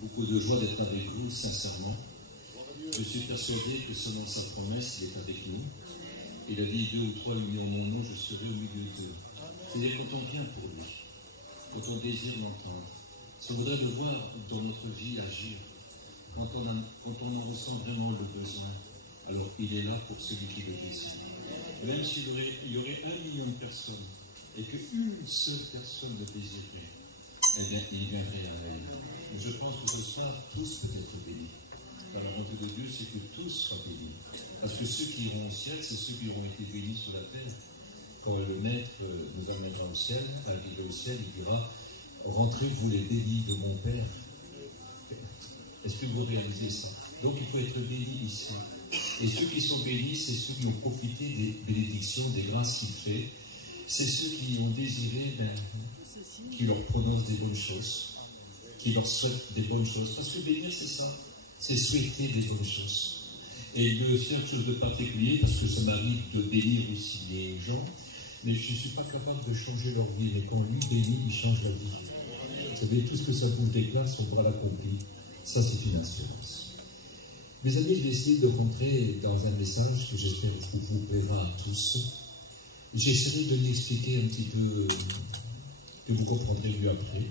Beaucoup de joie d'être avec vous, sincèrement. Je suis persuadé que selon sa promesse, il est avec nous. Il a dit 2 ou 3 unis en mon nom, je serai au milieu d'eux. C'est-à-dire quand on vient pour lui, quand on désire l'entendre, si on voudrait le voir dans notre vie agir, quand on en ressent vraiment le besoin, alors il est là pour celui qui le désire. Même s'il y aurait 1 million de personnes et qu'une seule personne le désirerait, eh bien, il viendrait à elle. Je pense que ce soir, tous peuvent être bénis. Dans la volonté de Dieu, c'est que tous soient bénis. Parce que ceux qui iront au ciel, c'est ceux qui auront été bénis sur la terre. Quand le Maître nous amènera au ciel, arrivé au ciel, il dira « Rentrez, vous les bénis de mon Père ». Est-ce que vous réalisez ça? Donc il faut être béni ici. Et ceux qui sont bénis, c'est ceux qui ont profité des bénédictions, des grâces qu'il fait. C'est ceux qui ont désiré qu'il leur prononce des bonnes choses, qu'il leur souhaite des bonnes choses. Parce que bénir, c'est ça, c'est souhaiter des bonnes choses. Et de faire quelque chose de particulier, parce que ça m'arrive de bénir aussi les gens, mais je ne suis pas capable de changer leur vie. Mais quand lui bénit, il change la vie. Vous savez, tout ce que ça vous déclare, son bras l'accomplit. Ça, c'est une assurance. Mes amis, j'ai décidé de rentrer dans un message que j'espère vous plaira à tous. J'essaierai de l'expliquer un petit peu, que vous comprendrez mieux après.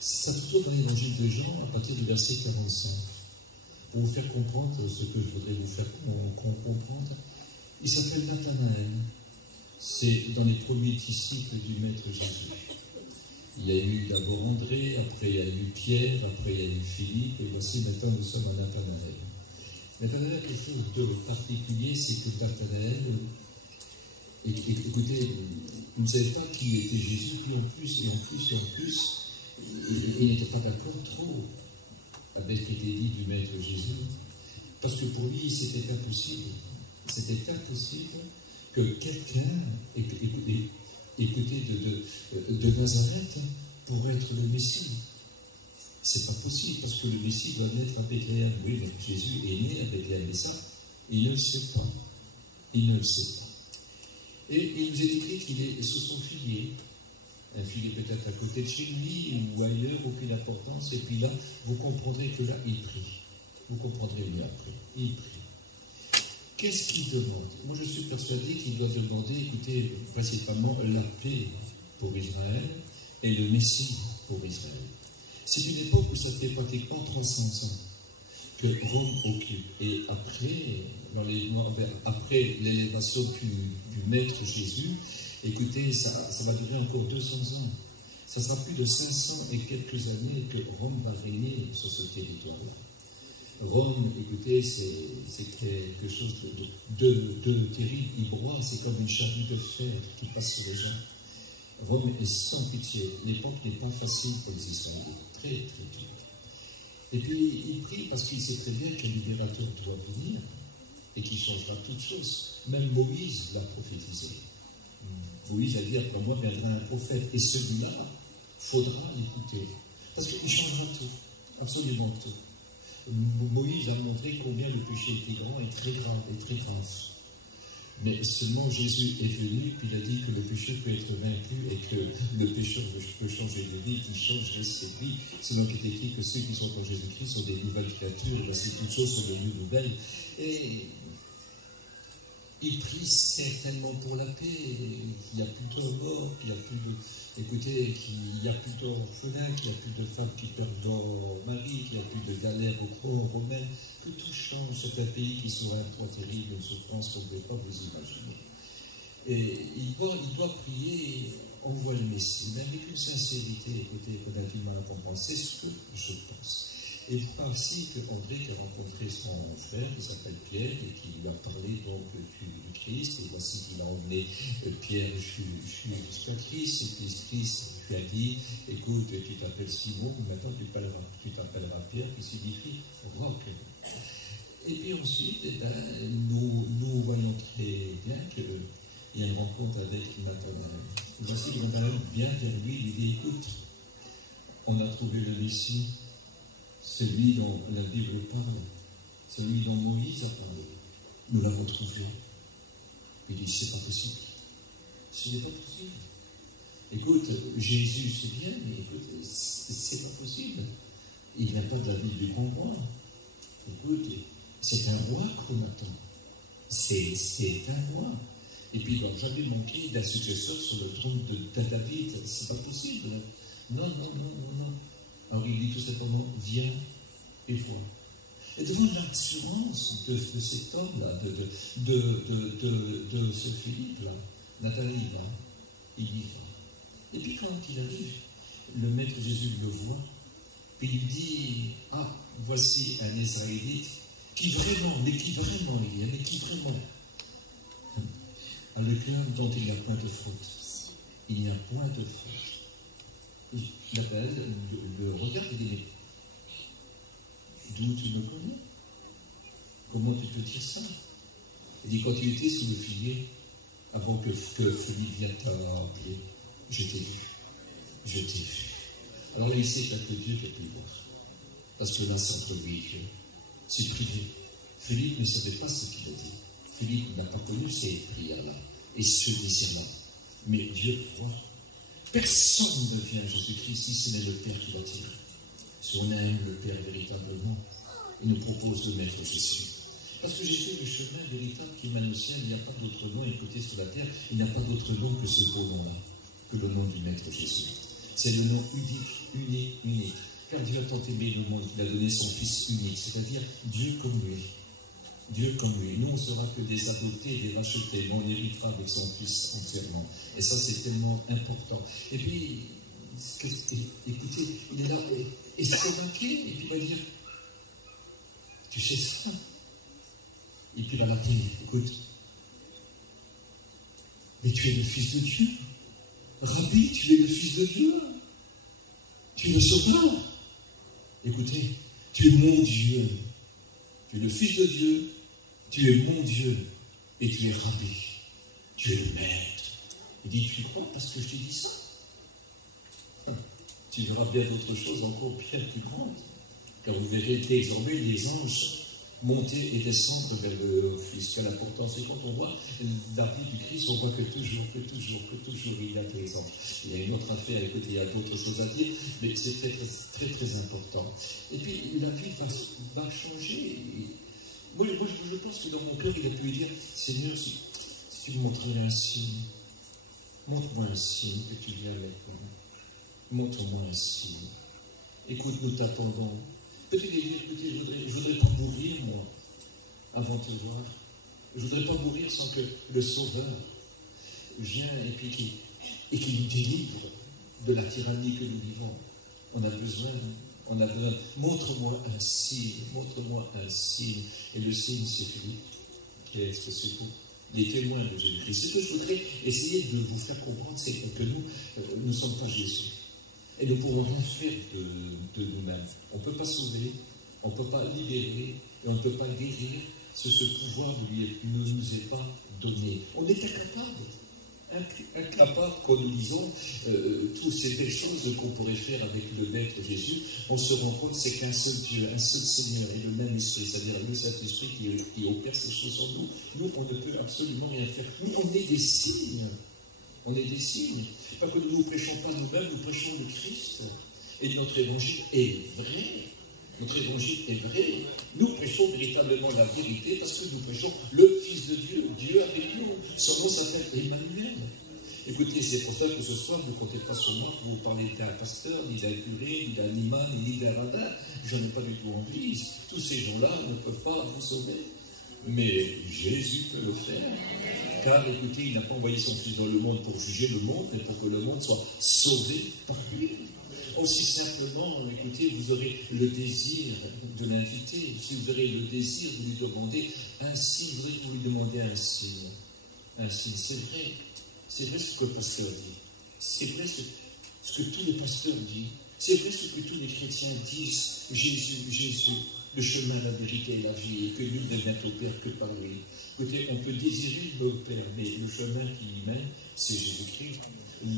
Ça se trouve dans l'évangile de Jean, à partir du verset 45. Pour vous faire comprendre ce que je voudrais vous faire comprendre, il s'appelle Nathanaël. C'est dans les premiers disciples du Maître Jésus. Il y a eu d'abord André, après il y a eu Pierre, après il y a eu Philippe, et voici maintenant nous sommes à Nathanaël. Nathanaël a quelque chose de particulier, c'est que Nathanaël, écoutez, il ne savait pas qui était Jésus, puis en plus, il n'était pas d'accord trop avec ce qui était dit du Maître Jésus, parce que pour lui, c'était impossible. C'était impossible que quelqu'un, écoutez, de Nazareth pour être le Messie. C'est pas possible, parce que le Messie doit naître à Bethléem. Oui, donc Jésus est né à Bethléem, mais ça, il ne le sait pas. Il ne le sait pas. Et il nous est écrit qu'il est sous son filier. Un filier peut-être à côté de chez lui ou ailleurs, aucune importance. Et puis là, vous comprendrez que là, il prie. Vous comprendrez mieux après. Il prie. Qu'est-ce qu'il demande? Moi, je suis persuadé qu'il doit demander, écoutez, principalement la paix pour Israël et le Messie pour Israël. C'est une époque où ça fait pratiquement 300 ans que Rome occupe. Et après l'élévation du Maître Jésus, écoutez, ça va durer encore 200 ans. Ça sera plus de 500 et quelques années que Rome va régner sur ce territoire-là. Rome, écoutez, c'est quelque chose de terrible. Il broie, c'est comme une charrue de fer qui passe sur les gens. Rome est sans pitié. L'époque n'est pas facile pour les Israéliens. Très, très dur. Et puis, il prie parce qu'il sait très bien qu'un libérateur doit venir et qu'il changera toutes choses. Même Moïse l'a prophétisé. Moïse a dit, après moi viendra un prophète. Et celui-là, il faudra l'écouter. Parce qu'il changera tout. Absolument tout. Moïse a montré combien le péché était grand et très grave, Mais seulement Jésus est venu, puis il a dit que le péché peut être vaincu et que le pécheur peut changer de vie, qu'il changerait ses vies. C'est moi qui t'ai écrit que ceux qui sont en Jésus-Christ sont des nouvelles créatures, et voici toutes choses sont devenues nouvelles. Et il prie certainement pour la paix. Il n'y a plus de mort, il n'y a plus de... Écoutez, qu'il n'y a plus d'orphelins, qu'il n'y a plus de femmes qui perdent leur mari, qu'il n'y a plus de galères au cours romain, que tout change. C'est un pays qui sera un temps terrible, une souffrance qu'on ne peut pas vous imaginer. Et il doit prier, on voit le Messie, mais avec une sincérité, écoutez, qu'on a du mal à comprendre. C'est ce que je pense. Et ainsi que André qui a rencontré son frère, qui s'appelle Pierre, et qui lui a parlé donc du Christ, et voici qu'il a emmené Pierre jusqu'à Christ, et puis Christ lui a dit, écoute, tu t'appelles Simon, maintenant tu t'appelleras Pierre, qui signifie roc. Et puis ensuite, nous voyons très bien qu'il y a une rencontre avec Nathanaël. Voici que Nathanaël vient vers lui, il dit, écoute, on a trouvé le Messie, celui dont la Bible parle, celui dont Moïse a parlé. Nous l'avons trouvé. Il dit, c'est pas possible. Ce n'est pas possible. Écoute, Jésus, c'est bien, mais écoute, c'est pas possible. il ne vient pas de la ville du grand roi. Écoute, c'est un roi qu'on attend. C'est un roi. Et puis, alors, jamais manqué d'un successeur sur le trône de David. C'est pas possible. Non. Alors, il dit tout simplement, viens et vois. Et devant l'assurance de cet homme-là, de ce Philippe-là, Nathalie va, il y va. Et puis, quand il arrive, le maître Jésus le voit, puis il dit, ah, voici un Israélite qui vraiment, a le cœur dont il n'y a point de faute. Il n'y a point de faute. Il appelle, le regarde et dit, d'où tu me connais? Comment tu peux dire ça? Il dit, quand tu étais sous le figuier, avant que Philippe vienne t'appeler, je t'ai vu. Alors là, il sait qu'il n'y a que Dieu qui a pu le voir. Parce que là, c'est entre lui et Dieu. C'est privé. Philippe ne savait pas ce qu'il a dit. Philippe n'a pas connu ces prières-là et ce désir-là. Mais Dieu voit. Personne ne vient à Jésus-Christ si ce n'est le Père qui l'attire. Si on aime le Père véritablement, il nous propose de mettre Jésus. Parce que Jésus est le chemin véritable qui mène au ciel. Il n'y a pas d'autre nom écouté sur la terre. Il n'y a pas d'autre nom que ce beau nom-là, que le nom du Maître Jésus. C'est le nom unique. Car Dieu a tant aimé le monde qu'il a donné son Fils unique, c'est-à-dire Dieu comme lui. Dieu comme lui. Nous, on ne sera que des adoptés, des rachetés, mais on héritera avec son Fils entièrement. Et ça, c'est tellement important. Et puis, écoutez, il est là, et c'est convaincu, et puis il va dire, tu sais ça? Et puis il va l'appeler, écoute, mais tu es le Fils de Dieu. Rabbi, tu es le Fils de Dieu. Tu es le Sauveur. Écoutez, tu es mon Dieu. Tu es le Fils de Dieu. Tu es mon Dieu. Et tu es Rabbi. Tu es le Maître. Il dit, tu crois parce que je t'ai dit ça? Tu verras bien d'autres choses encore bien plus grandes. Car vous verrez désormais les anges monter et descendre vers le Fils. Quelle importance. Et quand on voit la vie du Christ, on voit que toujours, il y a des anges. Il y a une autre affaire, écoutez, il y a d'autres choses à dire, mais c'est très important. Et puis, la vie va changer. Moi, je pense que dans mon cœur, il a pu dire, Seigneur, si tu me montrais un signe, montre-moi un signe que tu viens avec moi. Montre-moi un signe. Écoute, nous t'attendons. Peut-être écoutez, je ne voudrais pas mourir, moi, avant de te voir. Je ne voudrais pas mourir sans que le Sauveur vienne et qu'il nous délivre de la tyrannie que nous vivons. On a besoin. Montre-moi un signe. Et le signe, c'est Philippe, qui est ce secours. Les témoins de Jésus-Christ. Ce que je voudrais essayer de vous faire comprendre, c'est que nous ne sommes pas Jésus. Et nous ne pouvons rien faire de nous-mêmes. On ne peut pas sauver, on ne peut pas libérer, et on ne peut pas guérir. Ce pouvoir ne nous est pas donné. On est incapable, quand nous lisons toutes ces belles choses qu'on pourrait faire avec le Maître Jésus, on se rend compte c'est qu'un seul Dieu, un seul Seigneur et le même Esprit, c'est-à-dire le Saint-Esprit qui opère ces choses en nous. Nous, on ne peut absolument rien faire. Nous, on est des signes. On est des signes. Pas que nous ne prêchons pas nous-mêmes, nous prêchons le Christ. Et notre évangile est vrai. Notre évangile est vrai. Nous prêchons véritablement la vérité parce que nous prêchons le Fils de Dieu, Dieu avec nous. Son nom s'appelle Emmanuel. Écoutez, c'est pour ça que ce soir, ne comptez pas sur moi pour vous parler d'un pasteur, ni d'un curé, ni d'un imam, ni d'un rabbin. Je n'en ai pas du tout envie. Tous ces gens-là ne peuvent pas vous sauver. Mais Jésus peut le faire. Car, écoutez, il n'a pas envoyé son Fils dans le monde pour juger le monde, mais pour que le monde soit sauvé par lui. Aussi simplement, écoutez, vous aurez le désir de l'inviter. Si vous aurez le désir de lui demander un signe, vous aurez pour lui demander un signe. Un signe, c'est vrai. C'est vrai ce que le pasteur dit. C'est vrai ce que tous les pasteurs disent. C'est vrai ce que tous les chrétiens disent. Jésus, le chemin, la vérité et la vie, et que nul ne vient au Père que par lui. Écoutez, on peut désirer le Père, mais le chemin qui y mène, c'est Jésus-Christ.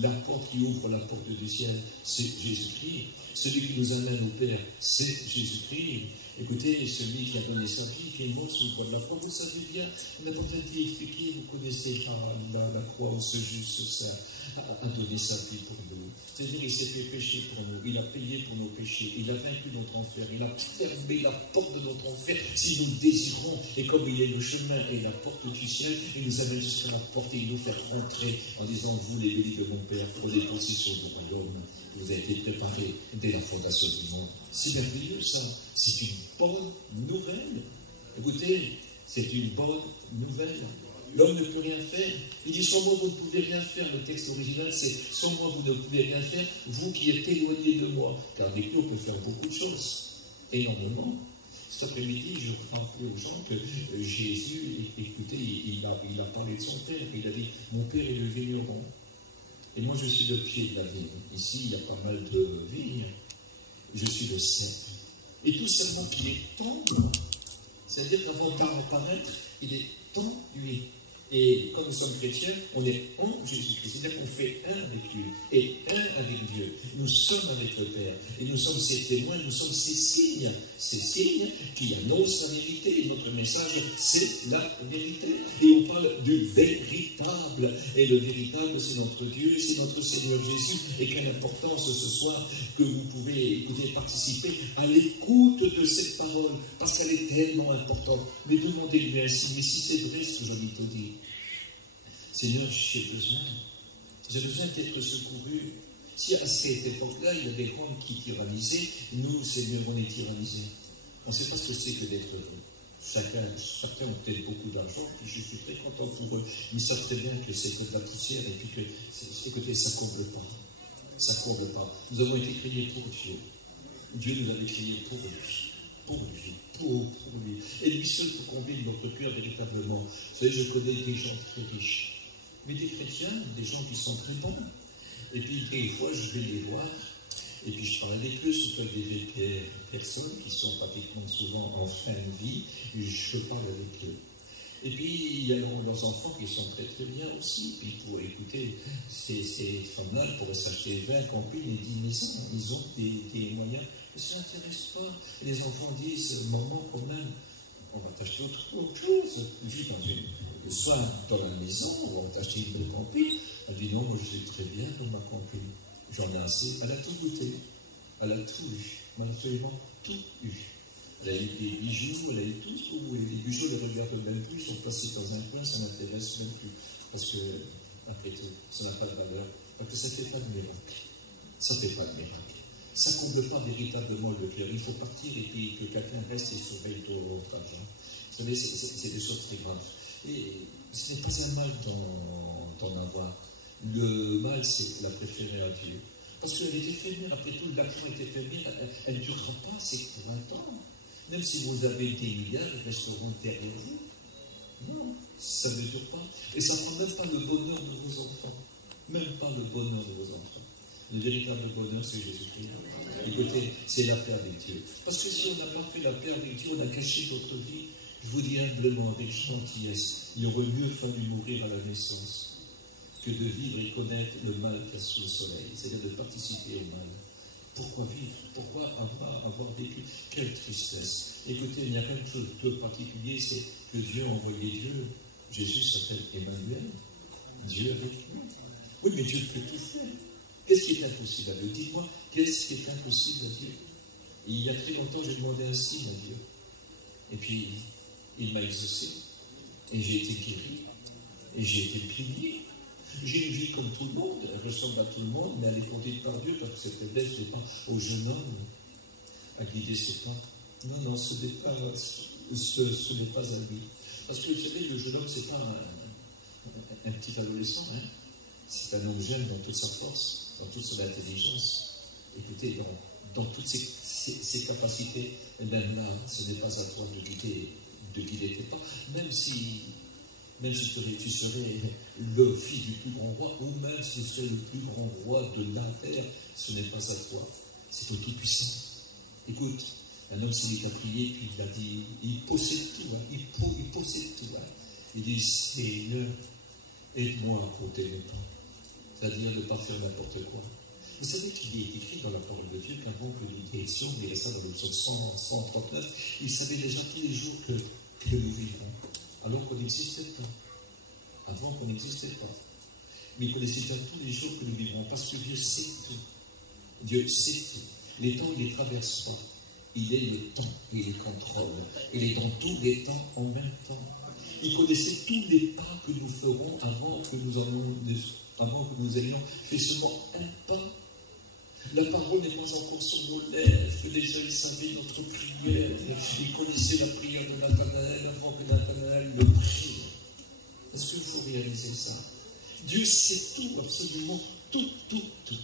La porte qui ouvre la porte du ciel, c'est Jésus-Christ. Celui qui nous amène au Père, c'est Jésus-Christ. Écoutez, celui qui a donné sa vie, qui est mort sur le bois de la croix, vous savez bien, on n'a pas besoin d'y expliquer, vous connaissez la croix où ce juste saint a donné sa vie pour nous. C'est-à-dire qu'il s'est fait pécher pour nous, il a payé pour nos péchés, il a vaincu notre enfer, il a fermé la porte de notre enfer si nous désirons, et comme il est le chemin et la porte du ciel, il nous amène jusqu'à la porte et il nous fait rentrer en disant, vous les bénis de mon Père, prenez possession du royaume, vous avez été préparés dès la fondation du monde. C'est merveilleux ça, c'est une bonne nouvelle. Écoutez, c'est une bonne nouvelle. L'homme ne peut rien faire. Il dit, sans moi, vous ne pouvez rien faire. Le texte original, c'est, sans moi, vous ne pouvez rien faire, vous qui êtes éloignés de moi. Car avec lui, on peut faire beaucoup de choses. Énormément. Cet après-midi, je rappelais aux gens que Jésus, écoutez, il a parlé de son Père. Il a dit, mon Père est le vigneron. Et moi, je suis le pied de la vigne. Ici, il y a pas mal de vignes. Je suis le cep. Et tout serment qui est tendre, c'est-à-dire qu'avant d'apparaître, il est tendu. Et comme nous sommes chrétiens, on est en Jésus-Christ. C'est-à-dire qu'on fait un avec lui et un avec Dieu. Nous sommes avec le Père. Et nous sommes ses témoins, nous sommes ses signes. Ces signes qui annoncent la vérité. Et notre message, c'est la vérité. Et on parle du véritable. Et le véritable, c'est notre Dieu, c'est notre Seigneur Jésus. Et quelle importance ce soir que vous pouvez écouter, participer à l'écoute de cette parole. Parce qu'elle est tellement importante. Mais demandez-lui ainsi, mais si c'est vrai ce que je viens de te dire, Seigneur, j'ai besoin d'être secouru. Si à cette époque-là, il y avait Rome qui tyrannisait, nous, Seigneur, on est tyrannisés. On ne sait pas ce que c'est que d'être heureux. Certains ont peut-être beaucoup d'argent, puis je suis très content pour eux. Ils savent très bien que c'est que de la poussière et puis que, écoutez, ça ne comble pas. Ça ne comble pas. Nous avons été créés pour Dieu. Dieu nous avait créés pour lui. Pour lui, pour lui. Et lui seul peut combler notre cœur véritablement. Vous savez, je connais des gens très riches, mais des chrétiens, des gens qui sont très bons. Et puis, des fois, je vais les voir, et puis je parle avec eux, surtout avec des personnes qui sont pratiquement souvent en fin de vie, je parle avec eux. Et puis, il y a leurs enfants qui sont très très bien aussi. Puis, pour écouter, ces femmes-là pourraient s'acheter 20 campings et 10 maisons. Ils ont des moyens. Mais ça n'intéresse pas. Et les enfants disent, maman, quand même, on va t'acheter autre chose. Vis soit dans la maison, ou on va t'acheter une belle camping. Elle dit, non, moi je suis très bien dans ma camping. J'en ai assez. Elle a tout goûté. Elle a tout eu. Elle a absolument tout eu. Elle a eu des bijoux, elle a eu tout ce que vous voulez. Les bijoux, elle ne regarde même plus, ils sont placés dans un coin, ça n'intéresse même plus. Parce que, après tout, ça n'a pas de valeur. Parce que ça ne fait pas de miracle. Ça ne fait pas de miracle. Ça ne comble pas véritablement le cœur. Il faut partir et puis que quelqu'un reste et surveille de votre argent. Vous savez, c'est des choses très graves. Et ce n'est pas un mal d'en avoir. Le mal, c'est la préférer à Dieu. Parce qu'elle est éphémère. Après tout, l'argent est éphémère. Elle ne durera pas, c'est pour un temps. Même si vous avez des milliards, ils resteront derrière vous. Non, ça ne dure pas. Et ça ne prend même pas le bonheur de vos enfants. Même pas le bonheur de vos enfants. Le véritable bonheur, c'est Jésus-Christ. Écoutez, c'est la paix avec Dieu. Parce que si on n'a pas fait la paix avec Dieu, on a caché notre vie. Je vous dis humblement, avec gentillesse, il aurait mieux fallu mourir à la naissance que de vivre et connaître le mal qu'il y a sous le soleil. C'est-à-dire de participer au mal. Pourquoi vivre? Pourquoi avoir vécu? Quelle tristesse! Écoutez, il n'y a rien de particulier, c'est que Dieu a envoyé Dieu. Jésus s'appelle Emmanuel, Dieu avec nous. Oui, mais Dieu peut tout faire. Qu'est-ce qui est impossible à Dieu? Dites-moi, qu'est-ce qui est impossible à Dieu? Il y a très longtemps, j'ai demandé un signe à Dieu. Et puis, il m'a exaucé. Et j'ai été guéri. Et j'ai été pilier. J'ai une vie comme tout le monde, elle ressemble à tout le monde, mais elle est conduite par Dieu, parce que cette faiblesse n'est pas au jeune homme à guider ses pas. Non, ce n'est pas à lui. Parce que vous savez, le jeune homme, ce n'est pas un petit adolescent, hein. C'est un homme jeune dans toute sa force, dans toute son intelligence. Écoutez, dans toutes ses capacités, même là, ce n'est pas à toi de guider tes pas, même si tu serais le fils du plus grand roi, ou même si tu serais le plus grand roi de la terre, ce n'est pas à toi, c'est au Tout-Puissant. Écoute, un homme s'est mis à prier, puis il a dit, il possède tout, hein, il possède tout. Hein. Il dit, Seigneur, aide-moi à compter mes pas, c'est-à-dire ne pas faire n'importe quoi. Vous savez qu'il est écrit dans la parole de Dieu qu'avant que nous guérissions, il restait dans le psaume 139, il savait déjà tous les jours que nous vivrons. Alors qu'on n'existait pas. Avant qu'on n'existait pas. mais il faut laisser faire tous les jours que nous vivrons, parce que Dieu sait tout. Dieu sait tout. Les temps, il ne les traverse pas. Il est le temps, il les contrôle. Il est dans tous les temps en même temps. Il connaissait tous les pas que nous ferons avant que nous ayons fait seulement un pas. La parole n'est pas encore sur nos lèvres. Déjà, il savait notre prière. Il connaissait la prière de Nathanaël avant que Nathanaël le prie. Est-ce que vous réalisez ça? Dieu sait tout, absolument tout, tout, tout.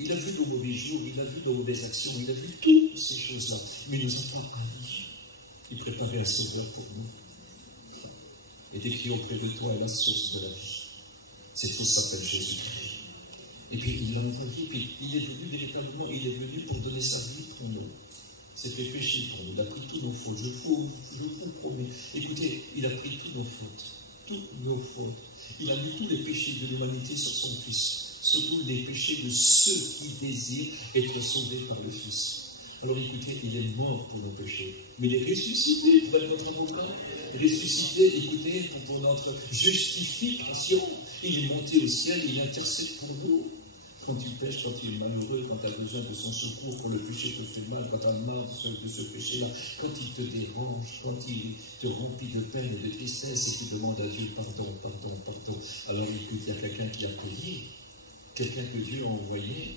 Il a vu nos mauvais jours, il a vu nos mauvaises actions, il a vu toutes ces choses-là. Mais il nous a pas haïs. Il préparait un sauveur pour nous. Et écrit auprès de toi la source de la vie. Cette source s'appelle Jésus-Christ. Et puis il l'a envoyé, puis il est venu véritablement, il est venu pour donner sa vie pour nous. C'est fait péché pour nous, il a pris tous nos fautes, je vous le promets. Écoutez, il a pris toutes nos fautes, toutes nos fautes. Il a mis tous les péchés de l'humanité sur son Fils, surtout les péchés de ceux qui désirent être sauvés par le Fils. Alors écoutez, il est mort pour nos péchés, mais il est ressuscité pour être notre avocat. Ressuscité, écoutez, pour notre justification. Il est monté au ciel, il intercède pour nous. Quand tu pêches, quand tu es malheureux, quand tu as besoin de son secours, quand le péché te fait mal, quand tu as marre de ce péché-là, quand il te dérange, quand il te remplit de peine et de tristesse et tu demandes à Dieu pardon, pardon, pardon. Alors écoute, il y a quelqu'un qui a payé, quelqu'un que Dieu a envoyé,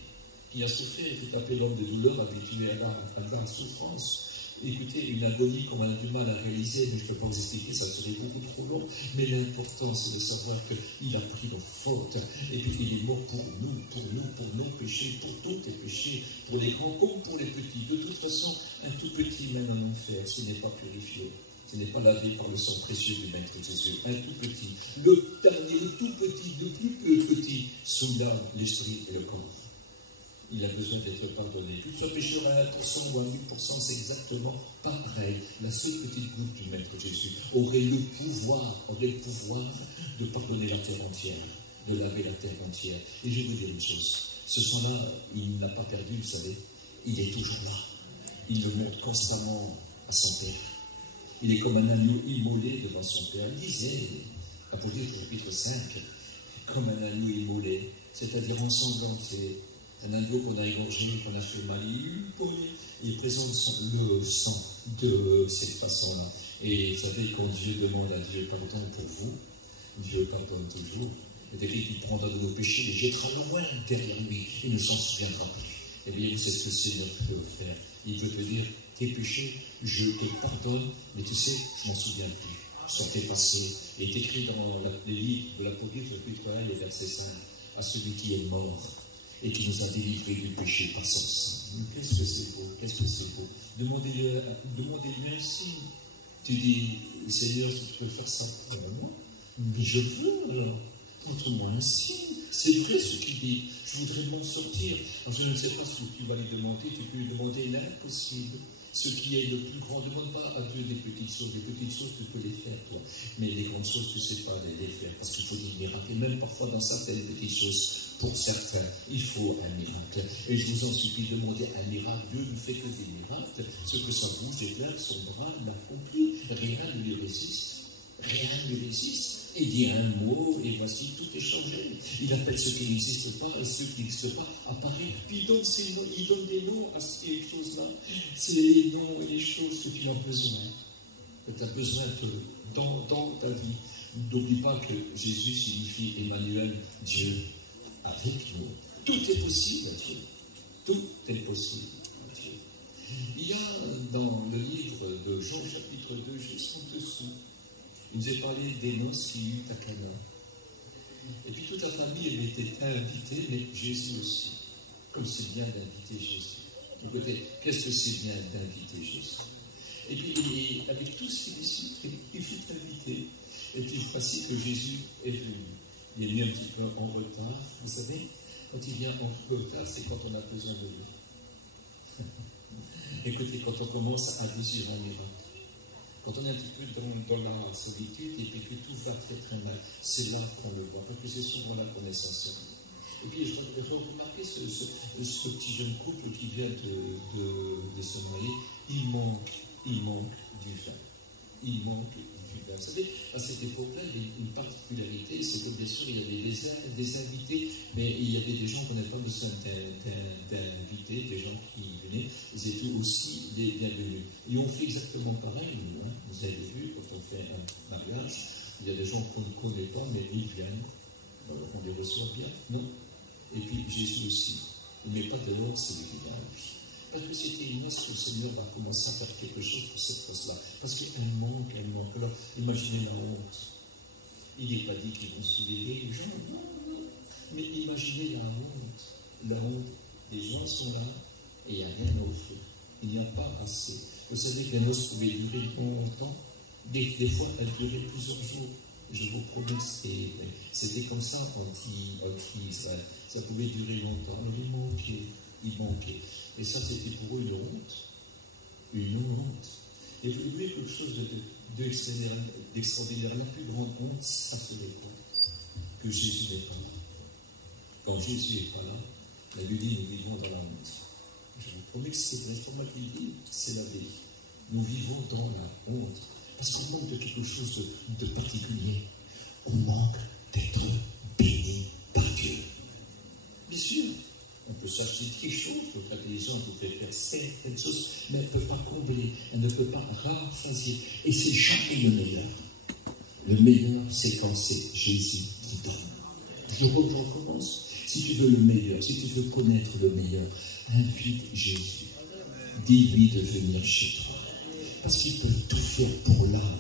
qui a souffert, qui est appelé l'homme de douleur, habitué à la souffrance. Écoutez, une agonie qu'on a du mal à réaliser, mais je ne peux pas vous expliquer, ça serait beaucoup trop long. Mais l'important, c'est de savoir qu'il a pris nos fautes. Et puis, il est mort pour nos péchés, pour tous tes péchés, pour les grands comme pour les petits. De toute façon, un tout petit, même en enfer, ce n'est pas purifié. Ce n'est pas lavé par le sang précieux du Maître Jésus. Un tout petit. Le dernier, le tout petit, le plus petit, sous l'âme, l'esprit et le corps. Il a besoin d'être pardonné. Qu'il soit pécheur à 1% ou à 1000%, c'est exactement pareil. La seule petite goutte du Maître Jésus aurait le pouvoir de pardonner la terre entière, de laver la terre entière. Et je vais vous dire une chose, ce sang-là, il n'a pas perdu, vous savez, il est toujours là. Il le montre constamment à son Père. Il est comme un agneau immolé devant son Père. Il disait, Apocalypse chapitre 5, comme un agneau immolé, c'est-à-dire ensanglanté. Un agneau qu'on a égorgé, qu'on a fait mal, il présente le sang de cette façon-là. Et vous savez, quand Dieu demande à Dieu pardon pour vous, Dieu pardonne toujours. Il est écrit qu'il prendra de nos péchés, les jettera loin derrière lui, il ne s'en souviendra plus. Eh bien, c'est ce que le Seigneur peut faire. Il peut te dire, tes péchés, je te pardonne, mais tu sais, je m'en souviens plus. Ça t'est passé. Il est écrit dans les livres de l'Apocalypse, chapitre 1 et verset 5, à celui qui est mort et qui nous a délivrés du péché par son sang. Qu'est-ce que c'est beau, qu'est-ce que c'est beau. Demandez-lui un signe. Tu dis, Seigneur, tu peux faire ça pour moi? Mais je veux alors. Montre-moi un signe. C'est vrai ce qu'il dit. Je voudrais m'en sortir. Alors je ne sais pas ce que tu vas lui demander. Tu peux lui demander l'impossible. Ce qui est le plus grand. Ne demande pas à Dieu des petites choses. Les petites choses, tu peux les faire, toi. Mais les grandes choses, tu ne sais pas les faire. Parce qu'il faut des miracles. Et même parfois, dans certaines petites choses, pour certains, il faut un miracle. Et je vous en supplie, demandez un miracle. Dieu ne fait que des miracles. Ce que ça bouge et plein, son bras l'accomplit. Rien ne lui résiste. Rien ne lui résiste. Et il dit un mot, et voici, tout est changé. Il appelle ce qui n'existe pas, et ce qui n'existe pas apparaît. Puis il donne des noms à ces choses-là. C'est les noms et les choses que tu as besoin. Que tu as besoin dans ta vie. N'oublie pas que Jésus signifie Emmanuel, Dieu avec nous. Tout est possible à Dieu. Tout est possible à Dieu. Il y a dans le livre de Jean chapitre 2, juste en dessous, il nous est parlé des noces qui eut à Cana. Et puis toute la famille elle était invitée, mais Jésus aussi. Comme c'est bien d'inviter Jésus. Écoutez, qu'est-ce que c'est bien d'inviter Jésus? Et puis avec tout ce qu'il est ici, il fut invité. Et puis voici que Jésus est venu. Il est venu un petit peu en retard. Vous savez, quand il vient en retard, c'est quand on a besoin de lui. Écoutez, quand on commence à désirer un miracle. Quand on est un petit peu dans la solitude et puis que tout va très très mal, c'est là qu'on le voit, parce que c'est souvent là qu'on est sensible. Et puis je remarquais ce petit jeune couple qui vient de se marier, il manque du vin. Il manque du plus belle. Vous savez, à cette époque-là, il y avait une particularité, c'est que bien sûr, il y avait des invités, mais il y avait des gens qu'on n'avait pas besoin d'inviter, des gens qui venaient, ils étaient aussi des bienvenus. Et on fait exactement pareil, nous, hein. Vous avez vu, quand on fait un mariage, il y a des gens qu'on ne connaît pas, mais ils viennent. Alors on les reçoit bien, non? Et puis Jésus aussi. Il ne met pas dehors celui qui vient à lui. Parce que c'était une noce que le Seigneur va commencer à faire quelque chose pour cette noce-là. Parce qu'il y a un manque, Alors, imaginez la honte. Il n'est pas dit qu'ils vont se lever les gens, non. Mais imaginez la honte. La honte. Les gens sont là et il n'y a rien à offrir. Il n'y a pas assez. Vous savez que la noce pouvait durer longtemps. Des fois, elle durait plusieurs jours. Je vous promets, c'était comme ça quand ça pouvait durer longtemps. Alors il manquait. Et ça, c'était pour eux une honte. Une honte. Et vous voyez quelque chose d'extraordinaire. La plus grande honte, ça serait quoi? Que Jésus n'est pas là. Quand Jésus n'est pas là, la Bible dit nous vivons dans la honte. Je vous promets que c'est vrai, c'est pas moi qui le dis, c'est la vérité. Nous vivons dans la honte. Parce qu'on manque de quelque chose de particulier. On manque d'être béni par Dieu. Bien sûr, on peut chercher quelque chose, notre intelligence peut faire certaines choses, mais elle ne peut pas combler, elle ne peut pas rassasier. Et c'est jamais le meilleur. Le meilleur, c'est quand c'est Jésus qui donne. Je recommence. Si tu veux le meilleur, si tu veux connaître le meilleur, invite Jésus. Dis-lui de venir chez toi. Parce qu'il peut tout faire pour l'âme.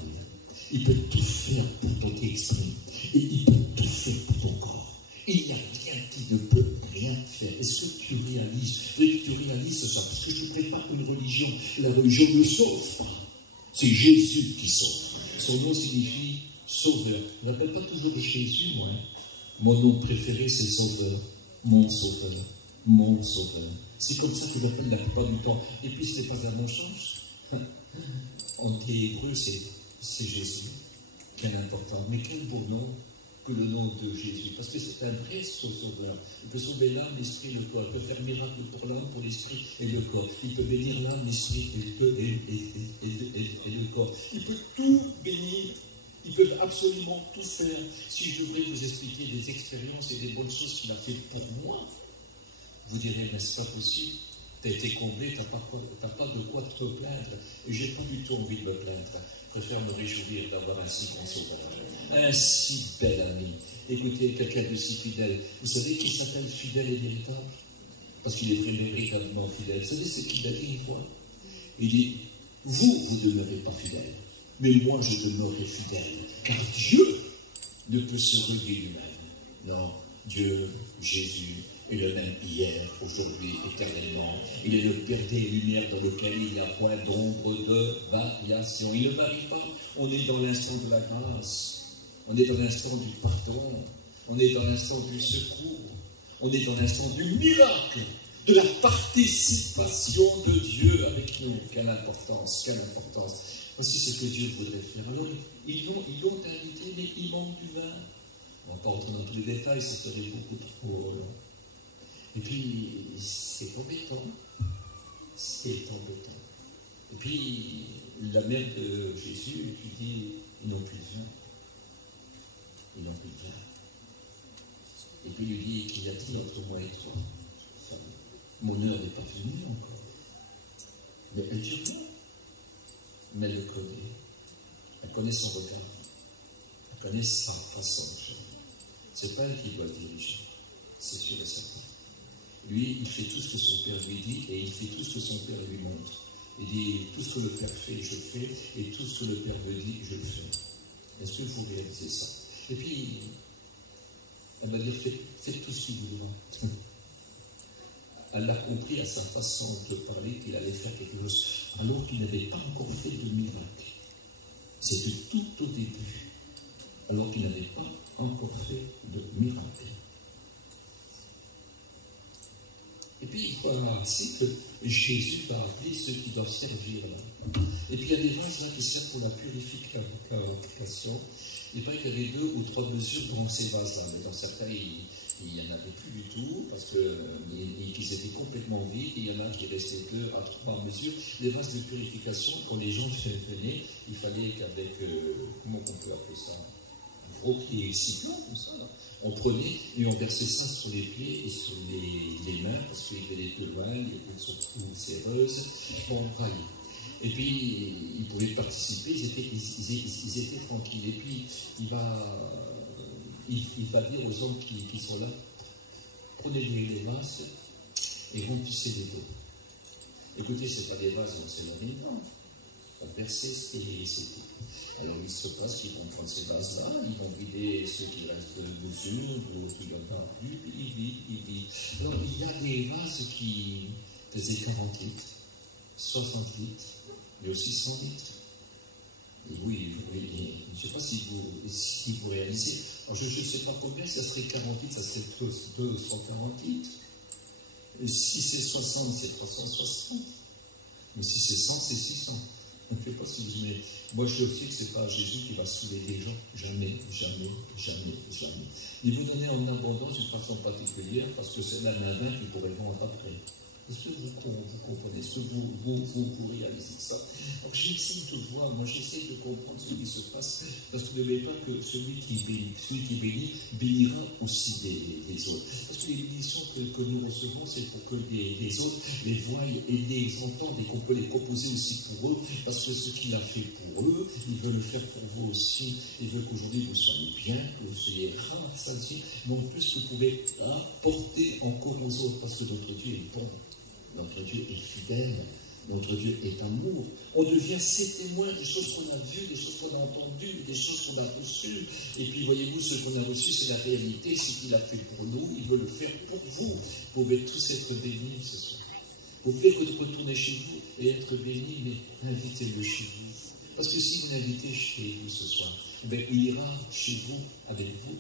Il peut tout faire pour ton esprit. Et il peut tout faire pour ton corps. Il n'y a rien qui ne peut rien faire. Est-ce que tu réalises ça? Parce que je ne prépare une religion. La religion ne sauve pas. C'est Jésus qui sauve. Son nom signifie sauveur. On n'appelle pas toujours Jésus, moi. Mon nom préféré, c'est Sauveur. Mon Sauveur. Mon Sauveur. C'est comme ça que je l'appelle la plupart du temps. Et puis, ce n'est pas un bon sens. En hébreu, c'est Jésus. Quel important. Mais quel beau nom que le nom de Jésus. Parce que c'est un vrai sauveur. Il peut sauver l'âme, l'esprit et le corps. Il peut faire miracle pour l'âme, pour l'esprit et le corps. Il peut bénir l'âme, l'esprit et le corps. Il peut tout bénir. Il peut absolument tout faire. Si je devrais vous expliquer des expériences et des bonnes choses qu'il a fait pour moi, vous direz, mais c'est pas possible. Tu as été comblé, tu n'as pas de quoi te plaindre. Et je n'ai pas du tout envie de me plaindre. Je préfère me réjouir d'avoir un si grand sauveur, un si bel ami. Écoutez, quelqu'un de si fidèle. Vous savez qu'il s'appelle fidèle et véritable? Parce qu'il est véritablement fidèle. Vous savez ce qu'il a dit une fois? Il dit, vous demeurez pas fidèle, mais moi je demeurerai fidèle. Car Dieu ne peut se renier lui-même. Non, Dieu, Jésus, est le même hier, aujourd'hui, éternellement. Il est le Père des lumières dans lequel il n'y a point d'ombre de variation. Il ne varie pas. On est dans l'instant de la grâce. On est dans l'instant du pardon. On est dans l'instant du secours. On est dans l'instant du miracle, de la participation de Dieu avec nous. Quelle importance, quelle importance. Voici ce que Dieu voudrait faire. Alors, ils l'ont invité, mais il manque du vin. On ne va pas rentrer dans tous les détails, ça serait beaucoup trop long. Et puis, c'est embêtant. C'est embêtant. Et puis, la mère de Jésus lui dit, ils n'ont plus de vin. Ils n'ont plus de vin. Et puis, il lui dit, qu'il y a-t-il entre moi et toi? Enfin, mon heure n'est pas venue encore. Mais elle dit non. Mais elle le connaît. Elle connaît son regard. Elle connaît sa façon de faire. C'est pas elle qui doit le diriger. C'est sûr et certain. Lui, il fait tout ce que son père lui dit et il fait tout ce que son père lui montre. Il dit, tout ce que le père fait, je fais, et tout ce que le père me dit, je le fais. Est-ce que vous réalisez ça? Et puis, elle va dire, faites tout ce qu'il vous doit. Elle a compris à sa façon de parler qu'il allait faire quelque chose, alors qu'il n'avait pas encore fait de miracle. C'était tout au début, alors qu'il n'avait pas encore fait de miracle. Et puis, il faut remarquer que Jésus va appeler ceux qui doivent servir là. Et puis, il y a des vases là qui servent pour la purification. Il paraît qu'il y avait 2 ou 3 mesures dans ces vases-là, mais dans certains, il n'y en avait plus du tout, parce qu'ils étaient complètement vides, et il y en a qui restaient 2 à 3 mesures. Les vases de purification, quand les gens venaient, il fallait qu'avec, comment on peut appeler ça, un gros pied cyclone, comme ça, là, on prenait et on versait ça sur les pieds et sur les mains, parce qu'il y avait des toiles, il y avait surtout séreuses, on braillait. Et puis, ils pouvaient participer, ils étaient tranquilles. Et puis, il va dire aux hommes qui sont là, prenez les vases et remplissez-les d'eau. Écoutez, ce n'est pas des vases, c'est la vie, non. On versait et c'était. Alors, il se passe qu'ils vont prendre ces vases-là, ils vont vider ceux qui restent de mesure, d'autres qui n'en parlent plus, puis ils vident. Alors, il y a des vases qui faisaient 40 litres, 60 litres, mais aussi 100 litres. Et oui, je ne sais pas si vous réalisez. Alors, je ne sais pas combien, ça serait 40 litres, ça serait 240 litres. Et si c'est 60, c'est 360. Mais si c'est 100, c'est 600. Je ne sais pas si vous aimez. Moi, je sais que ce n'est pas Jésus qui va saouler les gens. Jamais, jamais, jamais, jamais. Il vous donnait en abondance d'une façon particulière parce que c'est l'un qui pourrait vendre après. Est-ce que vous comprenez? Est-ce que vous réalisez ça? Alors j'essaie de voir, moi j'essaie de comprendre ce qui se passe, parce que n'oubliez pas que celui qui bénit, bénira aussi des autres. Parce que les bénédictions que nous recevons, c'est pour que les autres les voient et les entendent et qu'on peut les proposer aussi pour eux, parce que ce qu'il a fait pour eux, il veut le faire pour vous aussi. Il veut qu'aujourd'hui vous soyez bien, que vous soyez rassasiés, mais en plus que vous pouvez apporter encore aux autres, parce que notre Dieu est bon. Notre Dieu est fidèle, notre Dieu est amour. On devient ses témoins des choses qu'on a vues, des choses qu'on a entendues, des choses qu'on a reçues. Et puis, voyez-vous, ce qu'on a reçu, c'est la réalité, ce qu'il a fait pour nous. Il veut le faire pour vous. Vous pouvez tous être bénis ce soir. Vous pouvez retourner chez vous et être bénis, mais invitez-le chez vous. Parce que si vous l'invitez chez vous ce soir, il ira chez vous avec vous.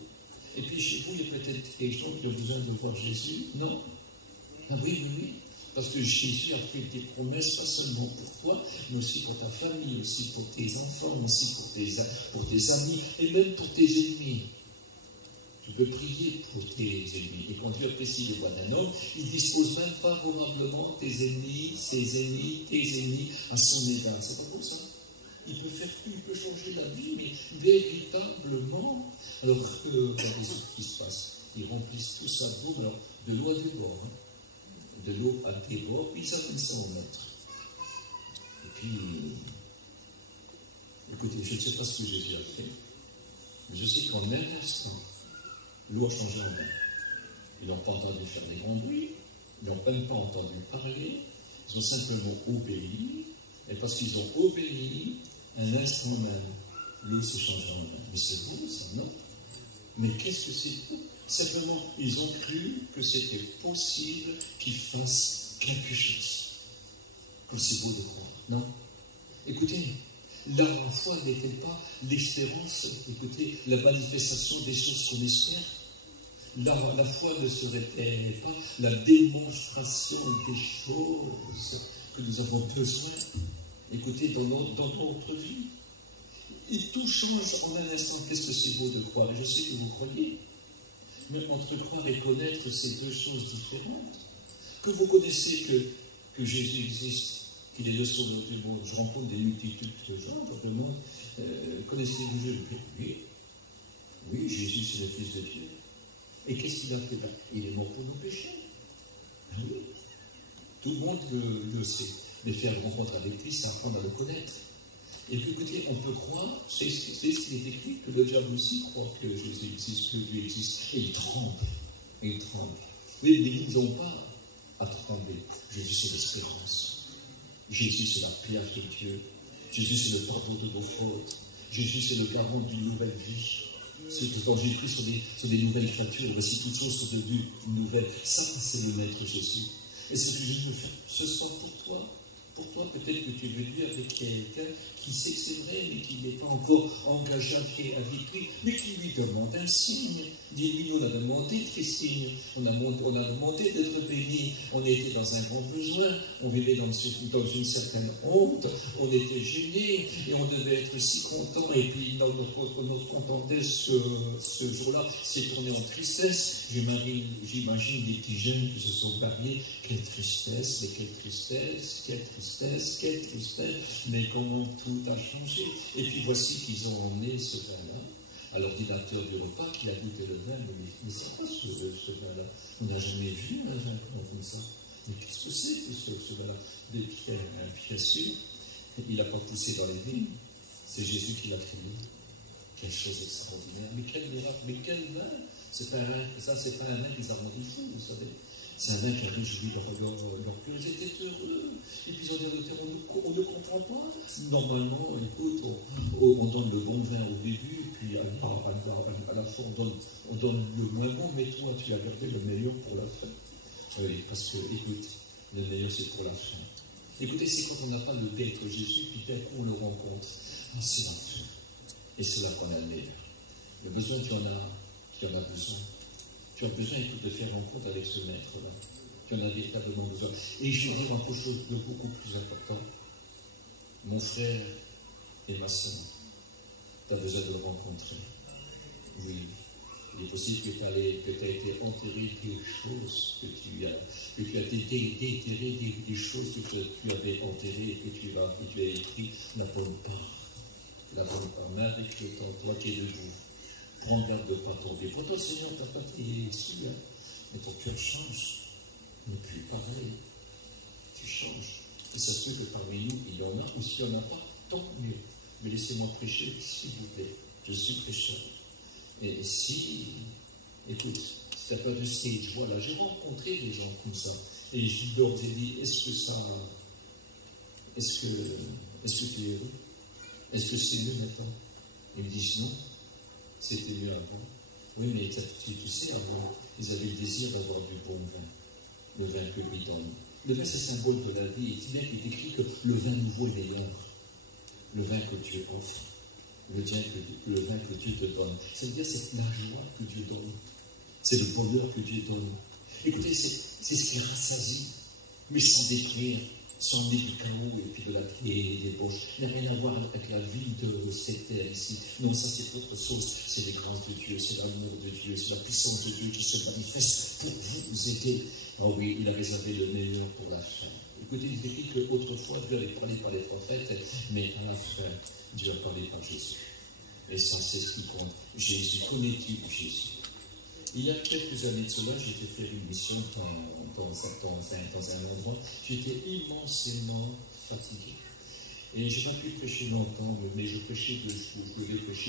Et puis, chez vous, il y a peut-être des gens qui ont besoin de voir Jésus. Non? Ah oui, oui, oui. Parce que Jésus a fait des promesses, pas seulement pour toi, mais aussi pour ta famille, aussi pour tes enfants, aussi pour tes amis, et même pour tes ennemis. Tu peux prier pour tes ennemis. Et quand Dieu apprécie les voies d'un homme, il dispose même favorablement tes ennemis, ses ennemis, tes ennemis à son égard. C'est pas pour ça. Il peut changer la vie, mais véritablement. Alors, regardez ce qui se passe. Ils remplissent tout ça d'eau, alors de l'eau à des bords. De l'eau à des bords, puis ça donne ça au maître. Et puis, écoutez, je ne sais pas ce que Jésus a fait, mais je sais qu'en un instant, l'eau a changé en vin. Ils n'ont pas entendu faire des grands bruits, ils n'ont même pas entendu parler, ils ont simplement obéi, et parce qu'ils ont obéi, un instant même, l'eau s'est changée en vin. Mais c'est beau ça, non? Mais qu'est-ce que c'est beau? Simplement, ils ont cru que c'était possible qu'ils fassent quelque chose. Comme c'est beau de croire, non? Écoutez, la foi n'est-elle pas l'espérance, écoutez, la manifestation des choses qu'on espère? La foi ne serait-elle pas la démonstration des choses que nous avons besoin, écoutez, dans notre vie? Et tout change en un instant. Qu'est-ce que c'est beau de croire? Et je sais que vous croyez. Mais entre croire et connaître, c'est deux choses différentes. Que vous connaissez que Jésus existe, qu'il est le sauveur du monde. Je rencontre des multitudes de gens dans le monde. Connaissez-vous Jésus? Oui. Oui, Jésus, c'est le Fils de Dieu. Et qu'est-ce qu'il a fait? Il est mort pour nos péchés. Ah oui. Tout le monde le sait. Mais faire rencontre avec lui, c'est apprendre à le connaître. Et puis écoutez, on peut croire, c'est ce qui est écrit, que le diable aussi croit que Jésus existe, que Dieu existe. Et il tremble. Il tremble. Mais nous n'avons pas à trembler. Jésus, c'est l'espérance. Jésus, c'est la pierre de Dieu. Jésus, c'est le pardon de nos fautes. Jésus, c'est le garant d'une nouvelle vie. Ceux qui ont Jésus-Christ sont des nouvelles créatures. Voici toutes choses sont devenues nouvelles. Ça, c'est le Maître Jésus. Et c'est ce que Jésus veut faire ce soir pour toi. Pour toi, peut-être que tu es venu avec quelqu'un qui sait que c'est vrai, mais qui n'est pas encore engagé avec lui, mais qui lui demande un signe. Dis-lui, nous on a demandé de signe, on a demandé d'être béni, on était dans un grand besoin, on vivait dans une certaine honte, on était gênés, et on devait être si content, et puis notre contentesse ce jour-là s'est tourné en tristesse. J'imagine des petits jeunes qui se sont mariés, quelle tristesse, mais quelle tristesse, quelle tristesse, quelle tristesse, mais comment tout a changé. Et puis voici qu'ils ont emmené ce vin-là à l'ordinateur du repas, qui a goûté le vin, mais ça passe ce vin-là. On n'a jamais vu un vin comme ça. Mais qu'est-ce que c'est que ce vin-là? Bien sûr, il n'a pas poussé dans les vignes, c'est Jésus qui l'a créé. Quelle chose extraordinaire, mais quel miracle, mais quel vin! C'est pas un vin qui les a rendus fous, vous savez. C'est un vin qui a réjoui leur cœur, ils étaient heureux. Et puis ils ont dit, on ne comprend pas. Normalement, écoute, on donne le bon vin au début, puis à la fin, on donne le moins bon, mais toi, tu as gardé le meilleur pour la fin. Oui, parce que, écoute, le meilleur, c'est pour la fin. Écoutez, c'est quand on n'a pas le Maître Jésus, puis d'un coup, on le rencontre. C'est la fin. Et c'est là qu'on a le meilleur. Le besoin, tu en as besoin. Tu as besoin, écoute, de faire rencontre avec ce maître-là. Tu en as véritablement besoin. Et je vais dire quelque chose de beaucoup plus important. Mon frère et ma soeur, tu as besoin de le rencontrer. Oui. Il est possible que tu as été enterré des choses que tu as déterré des choses que tu avais enterrées et que tu as écrit la bonne part. La bonne part. Mais avec le temps, toi qui es debout, prends garde de ne pas tomber. Pour toi, Seigneur, tu n'as pas été ici, hein, mais ton cœur change. Mais plus pareil. Tu changes. Et ça se peut que parmi nous, il y en a, ou s'il n'y en a pas, tant mieux. Mais laissez-moi prêcher, s'il vous plaît. Je suis prêcheur. Et si, écoute, si tu n'as pas de stage, voilà, j'ai rencontré des gens comme ça. Et je leur ai dit, est-ce que tu es heureux? Est-ce que c'est mieux maintenant? Ils me disent non. C'était mieux avant. Oui, mais tu sais, avant, ils avaient le désir d'avoir du bon vin. Le vin que lui donne. Le vin, c'est symbole de la vie. Il est écrit que le vin nouveau est meilleur. Le vin que Dieu offre. Le vin que Dieu te donne. C'est-à-dire, c'est la joie que Dieu donne. C'est le bonheur que Dieu donne. Écoutez, c'est ce qui rassasie, mais sans détruire, sans des du chaos et puis de la et des débauches. Il n'a rien à voir avec la vie de cette terre ici. Non, ça c'est autre chose. C'est les grâces de Dieu, c'est l'amour de Dieu, c'est la puissance de Dieu qui se manifeste pour vous aider. Oh oui, il a réservé le meilleur pour la fin. Écoutez, il dit qu'autrefois Dieu avait parlé par les prophètes, mais à la fin, Dieu a parlé par Jésus. Et ça, c'est ce qui compte. Jésus, connais-tu Jésus? Il y a quelques années de cela, j'ai fait faire une mission dans un endroit. J'étais immensément fatigué. Et je n'ai pas pu prêcher longtemps, mais je devais prêcher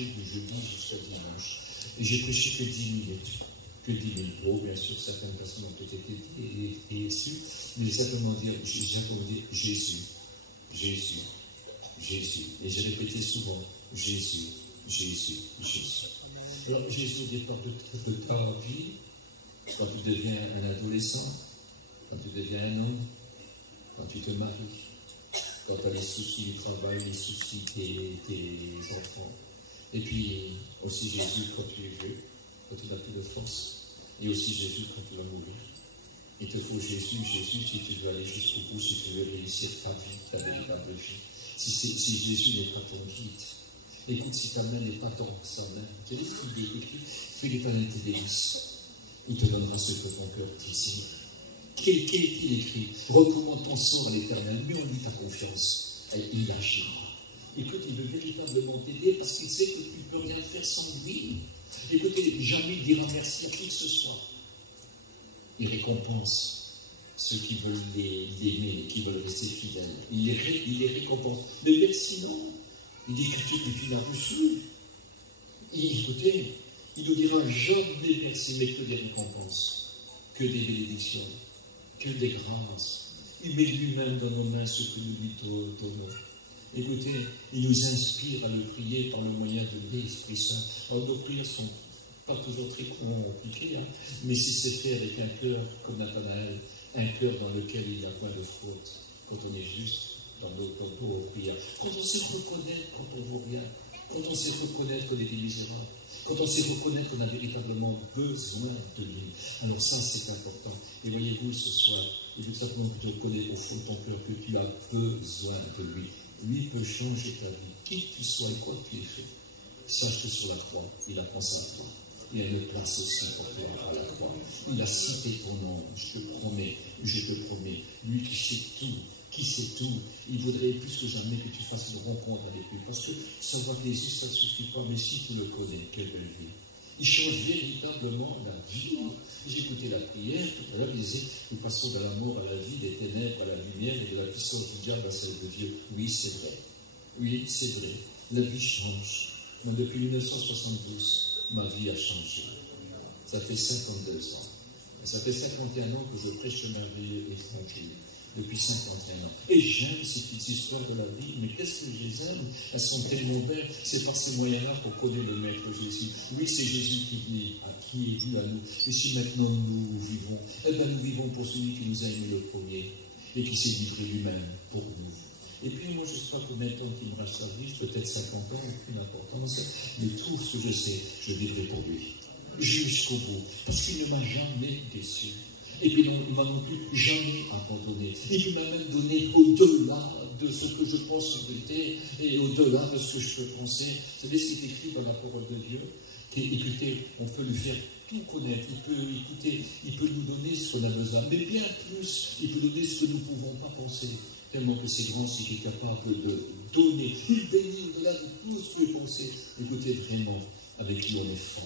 du jeudi jusqu'à dimanche. Et j'ai prêché que 10 minutes. Que 10 minutes. Oh, bien sûr, certaines personnes ont peut-être été déçues, mais simplement dire Jésus, Jésus, Jésus. Et j'ai répété souvent Jésus, Jésus, Jésus. Alors, Jésus, au départ de ta vie, quand tu deviens un adolescent, quand tu deviens un homme, quand tu te maries, quand tu as les soucis du travail, les soucis des enfants. Et puis, aussi Jésus quand tu es vieux, quand tu n'as plus de force. Et aussi Jésus quand tu vas mourir. Il te faut Jésus, si tu veux aller jusqu'au bout, si tu veux réussir ta vie, ta véritable vie. Si Jésus n'est pas ton guide, écoute, si ta main n'est pas dans sa main, tu sais ce qu'il est écrit, fais l'éternité des délices. Il te donnera ce que ton cœur désire. Qu'est-il écrit? Recommande ton sort à l'Éternel, mets en lui ta confiance. Et il agira. Écoute, il veut véritablement t'aider parce qu'il sait que tu ne peux rien faire sans lui. Écoutez, jamais il dira merci à qui que ce soit. Il récompense ceux qui veulent l'aimer et qui veulent rester fidèles. Il les récompense. Mais merci non. Il dit que tu n'as reçu. Écoutez, il nous dira jamais merci, mais que des récompenses, que des bénédictions, que des grâces. Il met lui-même dans nos mains ce que nous lui donnons. Écoutez, il nous inspire à le prier par le moyen de l'Esprit Saint. Alors nos prières ne sont pas toujours très compliquées, hein, mais si c'est fait avec un cœur comme Nathanaël, un cœur dans lequel il n'y a point de faute, quand on est juste, dans nos prières. Quand on sait reconnaître quand on ne vaut rien, quand on sait reconnaître qu'on est des misérables, quand on sait reconnaître qu'on a véritablement besoin de lui. Alors ça, c'est important. Et voyez-vous, ce soir, il faut simplement que tu reconnais au fond de ton cœur que tu as besoin de lui. Lui peut changer ta vie, qui que tu sois et quoi que tu aies fait. Sache que sur la croix, il a pensé à toi. Il y a une place aussi pour toi à la croix. Il a cité ton nom. Je te promets. Lui qui sait tout, il voudrait plus que jamais que tu fasses une rencontre avec lui. Parce que savoir Jésus, ça ne suffit pas. Mais si tu le connais, quelle belle vie. Il change véritablement la vie. J'ai écouté la prière tout à l'heure, il disait, nous passons de la mort à la vie, des ténèbres à la lumière et de la puissance du diable à celle de Dieu. Oui, c'est vrai. Oui, c'est vrai. La vie change. Moi, depuis 1972, ma vie a changé. Ça fait 52 ans. Ça fait 51 ans que je prêche ce merveilleux évangile. Depuis 51 ans. Et j'aime ces petites histoires de la vie, mais qu'est-ce que je les aime? Elles sont tellement belles. C'est par ces moyens-là qu'on connaît le Maître Jésus. Oui, c'est Jésus qui est venu à nous. Et si maintenant nous vivons, eh bien nous vivons pour celui qui nous a aimé le premier et qui s'est livré lui-même pour nous. Et puis moi, je ne sais pas combien de temps il me reste à vivre, peut-être 50 ans, aucune importance, mais tout ce que je sais, je vivrai pour lui. Jusqu'au bout. Parce qu'il ne m'a jamais déçu. Et puis il ne m'a non plus jamais abandonné. Il m'a même donné au-delà de ce que je pense mériter et au-delà de ce que je peux penser. Vous savez ce qui est écrit dans la parole de Dieu? Écoutez, on peut lui faire tout connaître. Il peut nous donner ce qu'on a besoin. Mais bien plus, il peut nous donner ce que nous ne pouvons pas penser. Tellement que c'est grand, c'est qu'il est capable de donner. Il bénit au-delà de tout ce que je pensais. Écoutez, vraiment, avec lui on est fort.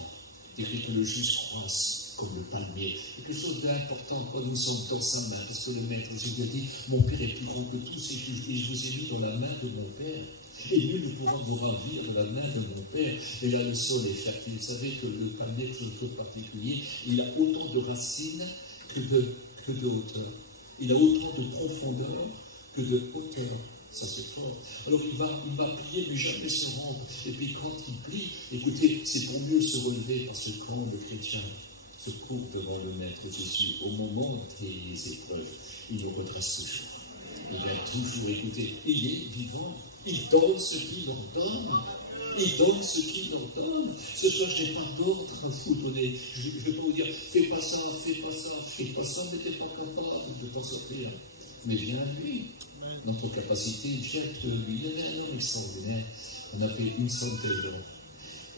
Il écrit que le juste croisse comme le palmier. Et quelque chose d'important quand nous sommes dans sa main, parce que le Maître Jésus dit, mon Père est plus grand que tous, et je vous ai mis dans la main de mon Père. Et nul ne pourra vous ravir de la main de mon Père. Et là, le sol est fertile. Vous savez que le palmier est quelque chose de particulier. Il a autant de racines que de hauteur. Il a autant de profondeur que de hauteur. Ça c'est fort. Alors il va plier, mais jamais se rendre. Et puis quand il plie, écoutez, c'est pour mieux se relever, parce que quand le chrétien se trouve devant le Maître Jésus, au moment des épreuves, il nous redresse toujours. Il vient toujours écouter. Il est vivant. Il donne ce qu'il leur donne. Il donne ce qu'il leur donne. Ce soir, je n'ai pas d'ordre à vous donner. Je ne vais pas vous dire, fais pas ça, mais tu n'es pas capable de t'en sortir. Mais viens à lui. Notre capacité vient de lui. Il avait un homme extraordinaire. On appelait Winston Taylor.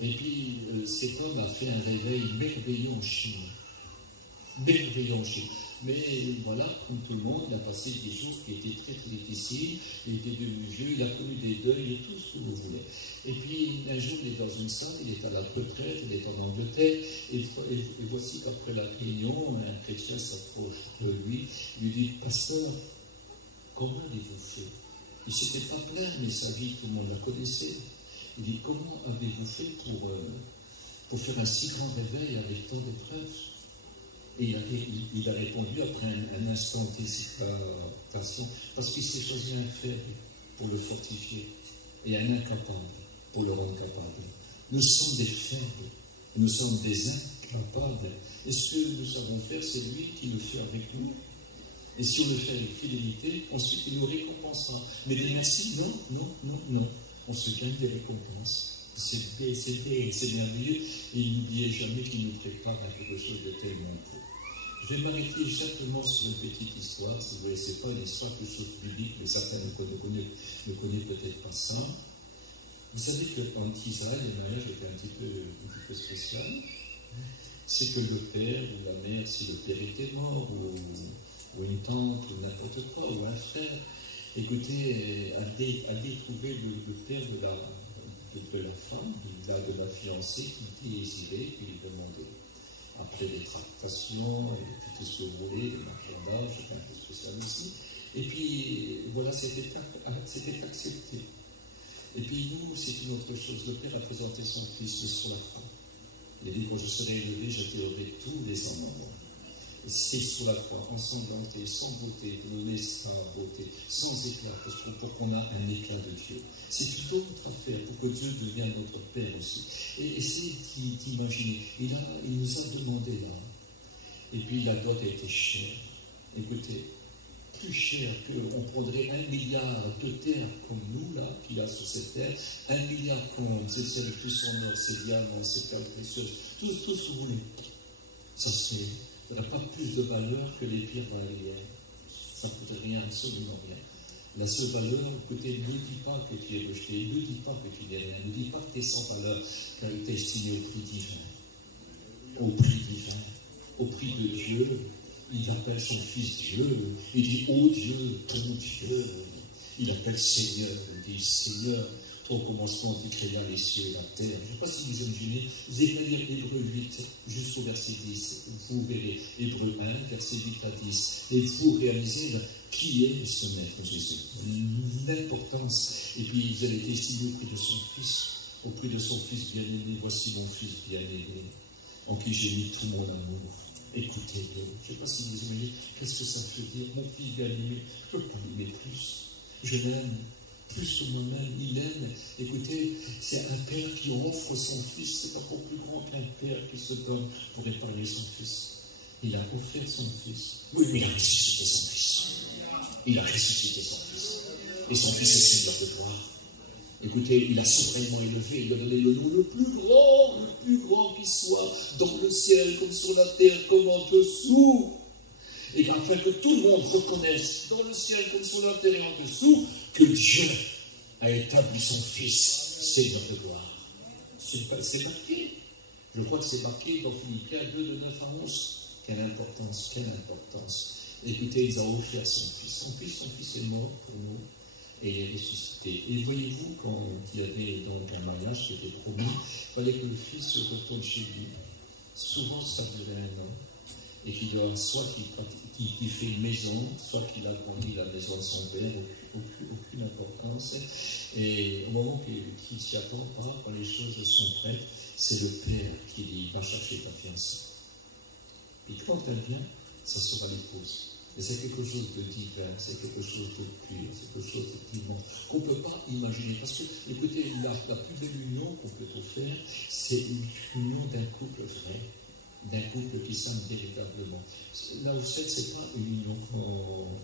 Et puis, cet homme a fait un réveil merveilleux en Chine. Mais voilà, comme tout le monde, il a passé des jours qui étaient très très difficiles. Il était devenu vieux, il a connu des deuils et tout ce que vous voulez. Et puis, un jour, il est dans une salle, il est à la retraite, il est en Angleterre. Et voici qu'après la réunion, un chrétien s'approche de lui, lui dit, pasteur, comment avez-vous fait? Il ne s'était pas plaint, mais sa vie, tout le monde la connaissait. Il dit, comment avez-vous fait pour faire un si grand réveil avec tant d'épreuves? Et il a répondu après un instant d'hésitation, parce qu'il s'est choisi un faible pour le fortifier et un incapable pour le rendre capable. Nous sommes des faibles, nous sommes des incapables. Et ce que nous savons faire, c'est lui qui le fait avec nous. Et si on le fait avec fidélité, ensuite il nous récompensera. Mais des merci, non. On se gagne des récompenses. C'est merveilleux. Et n'oubliez jamais qu'il nous prépare à quelque chose de tellement beau. Je vais m'arrêter simplement sur une petite histoire. Si vous voulez, ce n'est pas une histoire de chose publique, mais certains ne connaissent peut-être pas ça. Vous savez qu'en Israël, le mariage était un petit peu spécial. C'est que le père ou la mère, si le père était mort, ou une tante, ou n'importe quoi, ou un frère, écoutez, avait trouvé le père de la femme, de la fiancée qui désirait, puis il demandait. Après des tractations, et puis tout ce que vous voulez, des mariages, c'était un peu spécial aussi. Et puis, voilà, c'était accepté. Et puis nous, c'est une autre chose. Le Père a présenté son Fils sur la croix. Il a dit, quand je serai élevé, j'attirerai tous les enfants. C'est sur la croix, ensanglanté, sans beauté, donner sa beauté, sans éclat, pour qu'on a un éclat de Dieu. C'est une autre affaire pour que Dieu devienne notre Père aussi. Et essayez d'imaginer, il nous a demandé là. Et puis la dot a été chère. Écoutez, plus cher qu'on prendrait 1 milliard de terres comme nous, là, qu'il y a sur cette terre, 1 milliard comme c'est le plus en or, c'est diamant, c'est quelque chose, tout ce que vous voulez. Ça n'a pas plus de valeur que les pierres dans la rivière. Ça ne coûte rien, absolument rien. La seule valeur, écoutez, ne dis pas que tu es rejeté, ne dis pas que tu n'es rien, ne dis pas que tu es sans valeur, car il t'a estimé au prix divin. Au prix divin, au prix de Dieu. Il appelle son fils Dieu, il dit, oh Dieu, ton Dieu. Il appelle Seigneur, il dit, Seigneur, ton commencement, tu créas les cieux et la terre. Je ne sais pas si vous imaginez, vous allez lire Hébreux 8, jusqu'au verset 10. Vous verrez Hébreux 1, verset 8 à 10. Et vous réalisez qui est ce maître Jésus, l'importance. Et puis, vous allez être estimé au prix de son fils bien-aimé. Voici mon fils bien-aimé, en qui j'ai mis tout mon amour. Écoutez-le. Je ne sais pas si vous imaginez, qu'est-ce que ça veut dire, mon fils bien-aimé, je ne peux pas l'aimer plus. Je l'aime. Plus que moi-même, il aime. Écoutez, c'est un père qui offre son fils, c'est encore plus grand qu'un père qui se donne pour épargner son fils. Il a offert son fils. Oui, mais il a ressuscité son fils. Il a ressuscité son fils. Et son fils est Seigneur de gloire. Écoutez, il a suprêmement élevé, il a donné le nom le plus grand qui soit, dans le ciel comme sur la terre, comme en dessous. Et afin que tout le monde reconnaisse, dans le ciel comme sur la terre et en dessous, que Dieu a établi son Fils, Seigneur de gloire. C'est marqué. Je crois que c'est marqué dans Philippiens 2, de 9 à 11. Quelle importance, quelle importance. Écoutez, il a offert son Fils. Son Fils est mort pour nous et il est ressuscité. Et voyez-vous, quand il y avait donc un mariage qui était promis, il fallait que le Fils se retourne chez lui. Souvent, ça durait 1 an. Et qu'il doit, soit qu'il fait une maison, soit qu'il agrandit la maison de son père, aucune importance. Et au moment qu'il s'y attend pas, quand les choses sont prêtes, c'est le père qui dit, va chercher ta fiancée. Puis quand elle vient, ça sera l'épouse. Et c'est quelque chose de divin, c'est quelque chose de pur, c'est quelque chose d'effectivement qu'on ne peut pas imaginer. Parce que, écoutez, la plus belle union qu'on peut faire, c'est une union d'un couple vrai. D'un couple qui s'aime véritablement. Là où c'est pas une union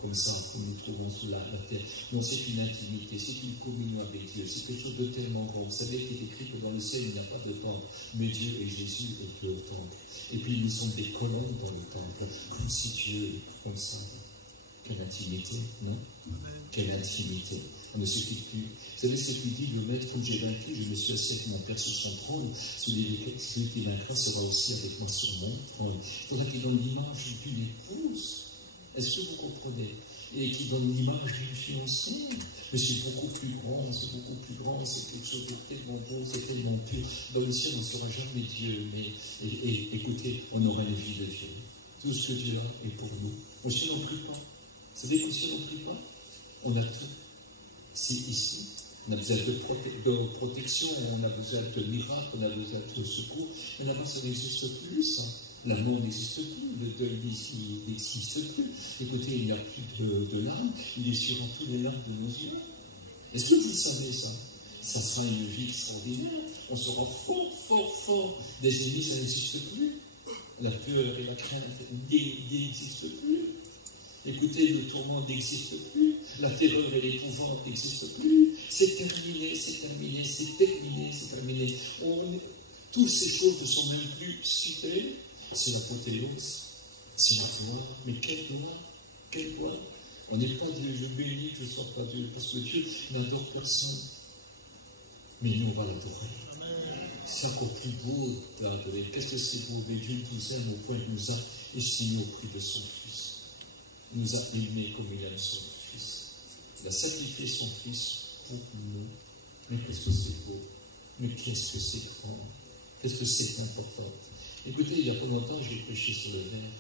comme ça, comme nous trouvons sous la terre. Non, c'est une intimité, c'est une communion avec Dieu. C'est quelque chose de tellement grand. Vous savez qu'il est écrit que dans le ciel, il n'y a pas de temple, mais Dieu et Jésus est le temple. Et puis, nous sommes des colonnes dans le temple, comme si Dieu est comme ça. Quelle intimité, non? Quelle intimité. On ne se quitte plus. Vous savez ce qu'il dit, le maître, comme j'ai vaincu, je me suis assis avec mon Père sur son trône. Celui qui vaincra sera aussi avec moi sur mon trône. Il faudra qu'il donne l'image d'une épouse. Est-ce que vous comprenez? Et qui donne l'image d'une fiancée. Mais c'est beaucoup plus grand, c'est beaucoup plus grand, c'est quelque chose de tellement beau, c'est tellement pur. Dans le ciel, on ne sera jamais Dieu, mais écoutez, on aura une vie de Dieu. Tout ce que Dieu a est pour nous. Au ciel, on ne prie pas. Vous savez qu'au ciel, on ne prie pas? On a tout. C'est ici. On a besoin de protection, on a besoin de miracles, on a besoin de secours. Mais là-bas, ça n'existe plus, ça. L'amour n'existe plus, le deuil n'existe plus. Écoutez, il n'y a plus de larmes, il essuiera tous les larmes de nos yeux. Est-ce que vous savez ça? Ça sera une vie extraordinaire. On sera fort. Des ennemis, ça n'existe plus. La peur et la crainte n'existent plus. Écoutez, le tourment n'existe plus, la terreur et l'épouvante n'existent plus. C'est terminé. Toutes ces choses ne sont même plus citées. C'est l'apothéose, c'est la gloire. Mais quelle gloire. On n'est pas Dieu, je bénis, je ne sois pas Dieu, parce que Dieu n'adore personne. Mais nous, on va l'adorer. C'est encore plus beau d'adorer. Qu'est-ce que c'est beau? Mais Dieu nous aime au point qu'il nous a estimés au prix de son Fils. Il nous a aimés comme il aime son Fils. Il a sacrifié son Fils pour nous. Mais qu'est-ce que c'est beau? Mais qu'est-ce que c'est grand? Qu'est-ce que c'est important? Écoutez, il y a pas longtemps, j'ai prêché sur le verre.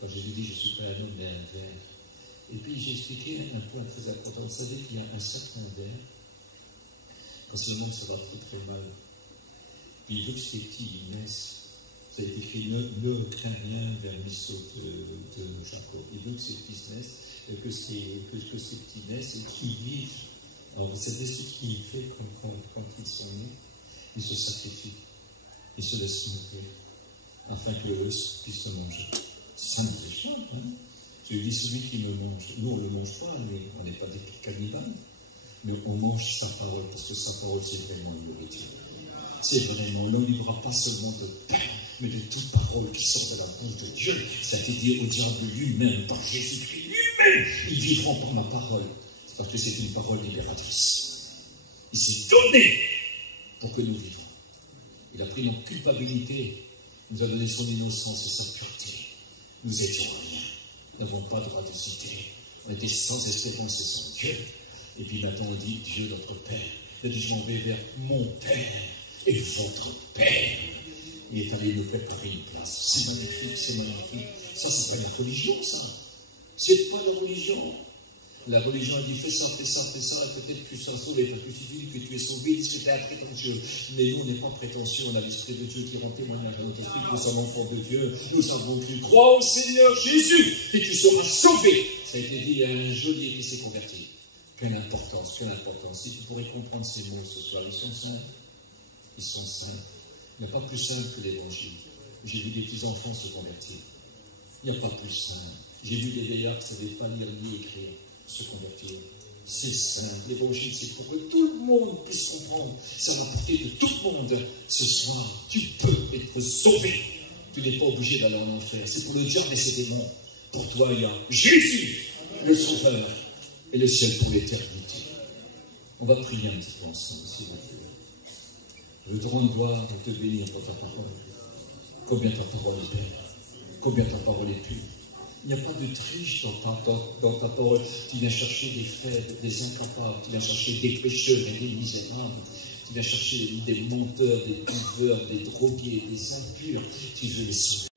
Quand j'ai dit, je ne suis pas un homme, mais un verre. Et puis, j'ai expliqué un point très important. Vous savez qu'il y a un certain verre, quand c'est un homme, ça va très mal. Puis, vu que ces petits, ils naissent. Ça a été écrit, ne crains rien vers l'issue de Jacob. Il veut que ces petits naissent, que ces petits naissent et qu'ils vivent. Alors, vous savez ce qu'il fait quand ils sont nés? Ils se sacrifient. Ils se laissent mourir, afin que eux puissent se manger. Ça nous échappe, hein? Je dis celui qui me mange. Nous, on ne le mange pas, on n'est pas des cannibales. Mais on mange sa parole, parce que sa parole, c'est vraiment une nourriture. C'est vraiment, on ne vivra pas seulement de pain, mais de toute parole qui sort de la bouche de Dieu. C'est-à-dire au diable lui-même, par Jésus-Christ lui-même, ils vivront par ma parole. C'est parce que c'est une parole libératrice. Il s'est donné pour que nous vivions. Il a pris notre culpabilité, nous a donné son innocence et sa pureté. Nous étions rien, nous n'avons pas droit de citer. On était sans espérance et sans Dieu. Et puis maintenant on dit Dieu notre Père. Il a dit je m'en vais vers mon Père et votre Père. Il est allé nous préparer une place. C'est magnifique, c'est magnifique. Ça, c'est pas la religion, ça. C'est pas la religion. La religion a dit fais ça, et peut-être que tu seras sauvé, parce que si tu dis que tu es sauvé, il dit que tu es prétentieux. Mais nous, on n'est pas prétentieux, on a l'Esprit de Dieu qui rend témoignage à notre esprit que nous sommes enfants de Dieu. Nous avons cru, crois au Seigneur Jésus, et tu seras sauvé. Ça a été dit à un geôlier qui s'est converti. Quelle importance, quelle importance. Si tu pourrais comprendre ces mots ce soir, ils sont simples. Ils sont simples. Il n'y a pas plus simple que l'évangile. J'ai vu des petits-enfants se convertir. Il n'y a pas plus simple. J'ai vu des vieillards qui ne savaient pas lire ni écrire se convertir. C'est simple. L'évangile, c'est pour que tout le monde puisse comprendre. Ça va porter de tout le monde. Ce soir, tu peux être sauvé. Tu n'es pas obligé d'aller en enfer. C'est pour le diable et ses démons. Pour toi, il y a Jésus, le Sauveur, et le ciel pour l'éternité. On va prier un petit peu ensemble, s'il vous plaît. Je te rends gloire et te bénir pour ta parole. Combien ta parole est belle. Combien ta parole est pure. Il n'y a pas de triche dans ta parole. Tu viens chercher des faibles, des incapables. Tu viens chercher des pécheurs et des misérables. Tu viens chercher des menteurs, des buveurs, des drogués, des impurs. Tu veux les sauver.